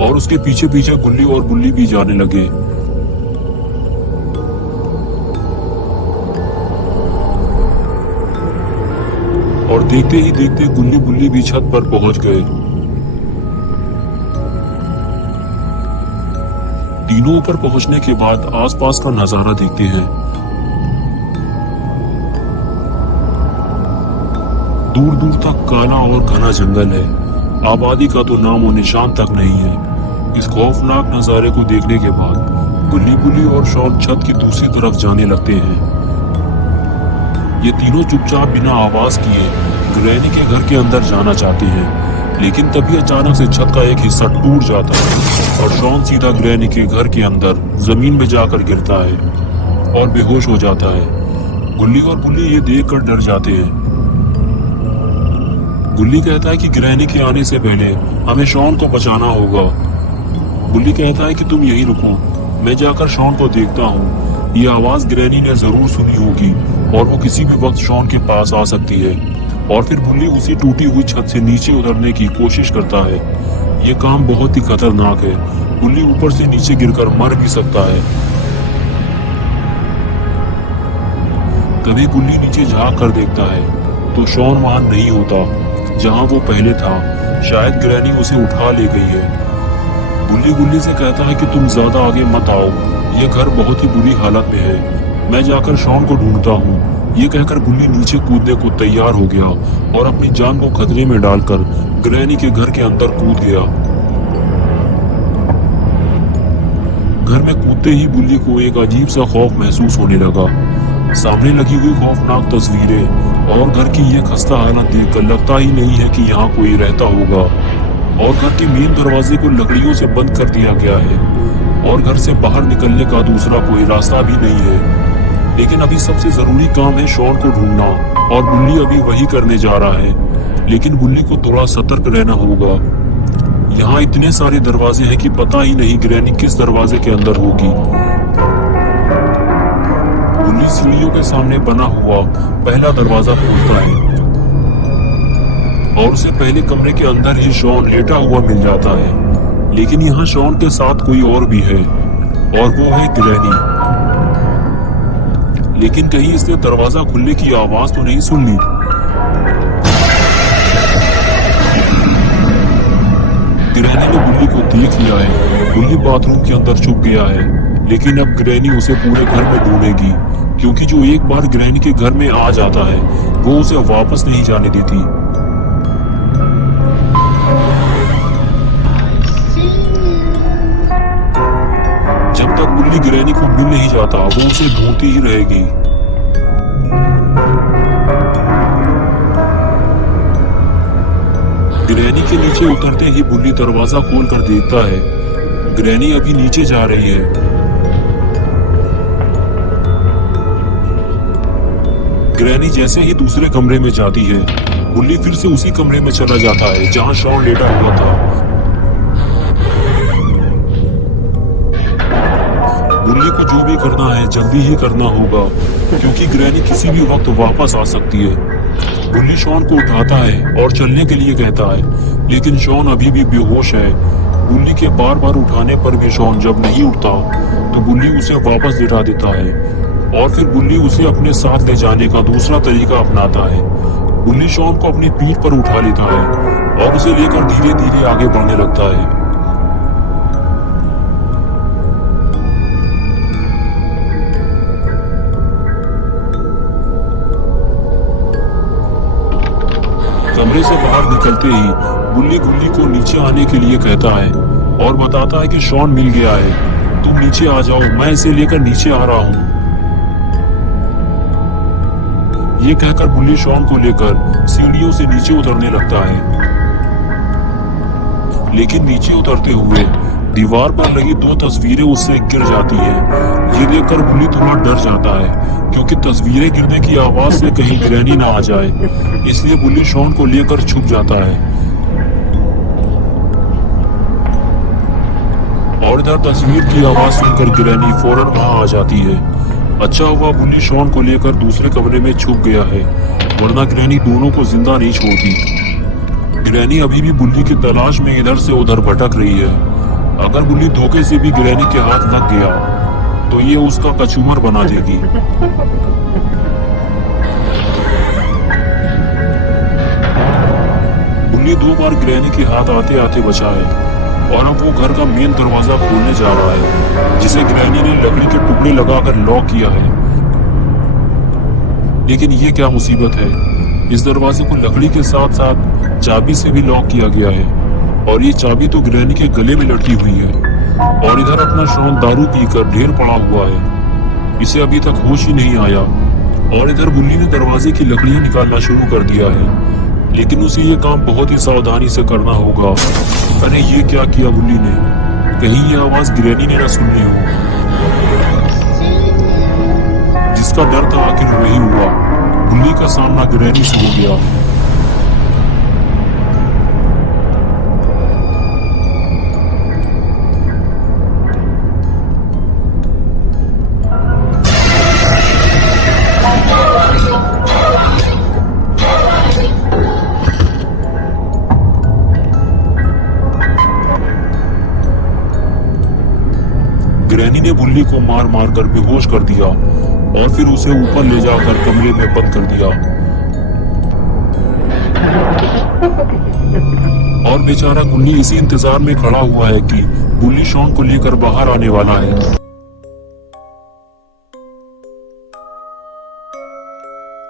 और उसके पीछे पीछे गुल्ली और बुल्ली भी जाने लगे। और देखते ही देखते गुल्ली बुल्ली भी छत पर पहुंच गए। तीनों ऊपर पहुंचने के बाद आसपास का नजारा देखते हैं। दूर दूर तक काला और घना जंगल है। आबादी का तो नाम और निशान तक नहीं है। इस खौफनाक नजारे को देखने के बाद गुल्ली बुल्ली और शॉन छत की दूसरी तरफ जाने लगते हैं। ये तीनों चुपचाप बिना आवाज किए ग्रैनी के घर के अंदर जाना चाहते हैं, लेकिन तभी अचानक से छत का एक हिस्सा टूट जाता है और शॉन सीधा ग्रैनी के घर के अंदर जमीन में जाकर गिरता है और बेहोश हो जाता है। गुल्ली और बुल्ली ये देखकर डर जाते हैं। गुल्ली कहता है कि ग्रैनी के आने से पहले हमें शॉन को बचाना होगा। बुल्ली कहता है कि तुम यहीं रुको, मैं जाकर शॉन को देखता हूँ। ये आवाज ग्रैनी ने जरूर सुनी होगी और वो किसी भी वक्त शॉन के पास आ सकती है। और फिर बुल्ली उसी टूटी हुई छत से नीचे उतरने की कोशिश करता है। ये काम बहुत ही खतरनाक है। बुल्ली ऊपर से नीचे गिरकर मर भी सकता है। तभी बुल्ली नीचे झांक कर देखता है तो शॉन वहां नहीं होता जहां वो पहले था। शायद ग्रैनी उसे उठा ले गई है। बुल्ली गुल्ली से कहता है कि तुम ज्यादा आगे मत आओ, ये घर बहुत ही बुरी हालत में है, मैं जाकर शॉन को ढूंढता हूँ। ये कहकर बुल्ली नीचे कूदने को तैयार हो गया और अपनी जान को खतरे में डालकर ग्रैनी के घर के अंदर कूद गया। घर में कूदते ही बुल्ली को एक अजीब सा खौफ महसूस होने लगा। सामने लगी हुई खौफनाक तस्वीरें और घर की ये खस्ता हालत देखकर लगता ही नहीं है कि यहाँ कोई रहता होगा। और घर के मेन दरवाजे को लकड़ियों से बंद कर दिया गया है और घर से बाहर निकलने का दूसरा कोई रास्ता भी नहीं है। लेकिन अभी सबसे जरूरी काम है शॉन को ढूंढना और बुल्ली अभी वही करने जा रहा है। लेकिन बुल्ली को थोड़ा सतर्क रहना होगा। यहाँ इतने सारे दरवाजे हैं कि पता ही नहीं ग्रैनी किस दरवाजे के अंदर होगी। बुल्ली सीढ़ियों के सामने बना हुआ पहला दरवाजा खोलता है और उसे पहले कमरे के अंदर ही शॉन लेटा हुआ मिल जाता है। लेकिन यहाँ शॉन के साथ कोई और भी है और वो है ग्रैनी। लेकिन कहीं इसने दरवाजा खुलने की आवाज तो नहीं सुन ली। ग्रैनी ने बुल्ली को देख लिया है। बुल्ली बाथरूम के अंदर छुप गया है। लेकिन अब ग्रैनी उसे पूरे घर में ढूंढेगी, क्योंकि जो एक बार ग्रैनी के घर में आ जाता है वो उसे वापस नहीं जाने देती। जब तक बुल्ली ग्रैनी को मिल नहीं जाता वो उसे ढूंढती ही रहेगी। ग्रैनी के नीचे उतरते ही बुल्ली दरवाजा खोल कर देखता है ग्रैनी अभी नीचे जा रही है। ग्रैनी जैसे ही दूसरे कमरे में जाती है बुल्ली फिर से उसी कमरे में चला जाता है जहां शॉन लेटा हुआ था। बुल्ली को जो भी करना है जल्दी ही करना होगा, क्योंकि ग्रैनी किसी भी वक्त वापस आ सकती है। बुल्ली शॉन को उठाता है और चलने के लिए कहता है, लेकिन शॉन अभी भी बेहोश है। बुल्ली के बार बार उठाने पर भी शॉन जब नहीं उठता तो बुल्ली उसे वापस लिटा देता है और फिर बुल्ली उसे अपने साथ ले जाने का दूसरा तरीका अपनाता है। बुल्ली शॉन को अपनी पीठ पर उठा लेता है और उसे लेकर धीरे धीरे आगे बढ़ने लगता है। कमरे से बाहर निकलते ही बुल्ली गुल्ली को नीचे आने के लिए कहता है और बताता है कि शॉन मिल गया है, तुम नीचे आ जाओ, मैं इसे लेकर नीचे आ रहा हूँ। ये कहकर बुल्ली शॉन को लेकर सीढ़ियों से नीचे उतरने लगता है। लेकिन नीचे उतरते हुए दीवार पर लगी दो तस्वीरें उससे गिर जाती है। ये देखकर बुल्ली थोड़ा डर जाता है, क्योंकि तस्वीरें गिरने की आवाज से कहीं ग्रैनी ना आ जाए। इसलिए बुल्ली शॉन को लेकर छुप जाता है और इधर तस्वीर की आवाज सुनकर ग्रैनी फौरन वहां आ जाती है। अच्छा हुआ बुल्ली शॉन को लेकर दूसरे कमरे में छुप गया है, वरना ग्रैनी दोनों को जिंदा नहीं छोड़ती। ग्रैनी अभी भी बुल्ली की तलाश में इधर से उधर भटक रही है। अगर बुल्ली धोखे से भी ग्रैनी के हाथ लग गया तो ये उसका कचूमर बना देगी। बुल्ली 2 बार ग्रैनी के हाथ आते आते बचा है और अब वो घर का मेन दरवाजा खोलने जा रहा है, जिसे ग्रैनी ने लकड़ी के टुकड़े लगाकर लॉक किया है। लेकिन ये क्या मुसीबत है, इस दरवाजे को लकड़ी के साथ साथ चाबी से भी लॉक किया गया है और ये चाबी तो ग्रैनी के गले में लटकी हुई है। और इधर अपना शॉन दारू पीकर ढेर पड़ा हुआ है, इसे अभी तक होश ही नहीं आया। और इधर बुल्ली ने दरवाजे की लकड़ियां निकालना शुरू कर दिया है, लेकिन उसे ये काम बहुत ही सावधानी से करना होगा। अरे ये क्या किया बुल्ली ने, कहीं ये आवाज ग्रैनी ने न सुन ली हो। जिसका डर था आखिर वही हुआ, बुल्ली का सामना ग्रैनी से हो गया। ग्रैनी ने बुल्ली को मार मार कर बेहोश कर दिया और फिर उसे ऊपर ले जाकर कमरे में बंद कर दिया। और बेचारा बुल्ली इसी इंतजार में खड़ा हुआ है कि बुल्ली शॉन को लेकर बाहर आने वाला है।